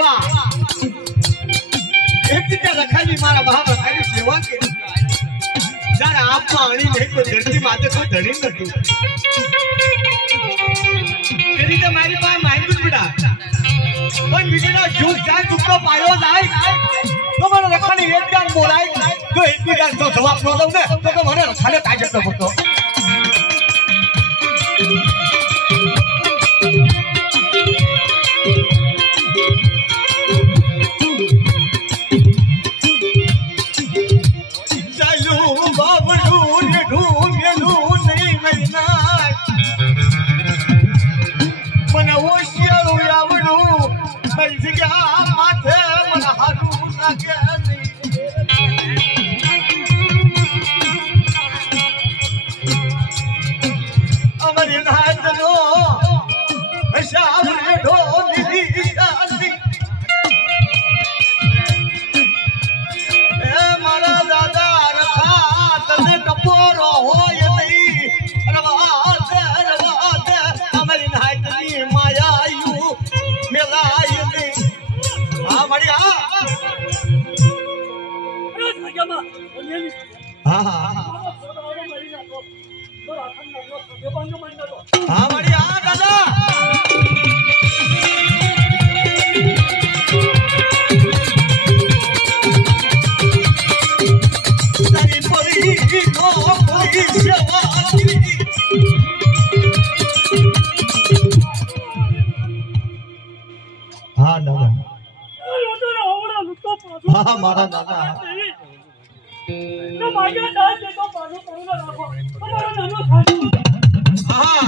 सेवा एक दिन रखाली मारा बाप रखाली सेवा के जरा आप पानी नहीं तो धरती माते को धड़ी न तू तेरी तो मेरी बात मान कुछ बिटा पण विजयना जो जान तुमको पायो जाए तो મને રખાની એક ગાન બોલાય તો એક ગાન તો જવાબ ન દઉં ને તો મને રખાને તાજત ન પડતો मारा दादा तो मागे दाल दे तो पानो पानो राखो तुम्हारा नानो खाली हां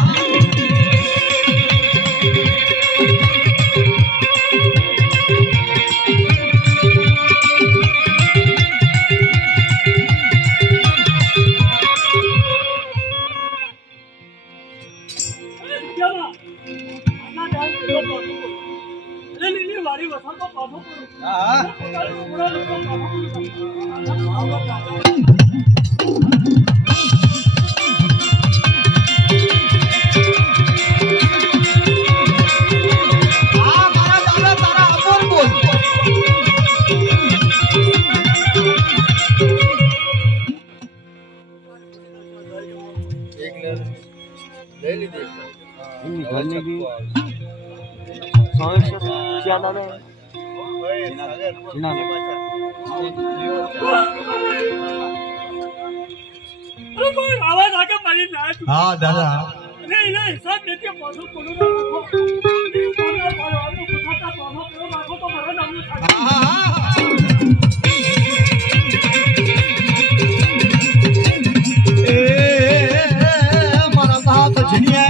क्या ना दाल दे तो पानो नहीं वारी वसा को पानो हां ले लीजिए घरने की क्या नाम है आवाज आके पड़ी ना हाँ दादा नहीं नहीं सब देते पौधों को लो तो मरा नाम मारा बाप झनिया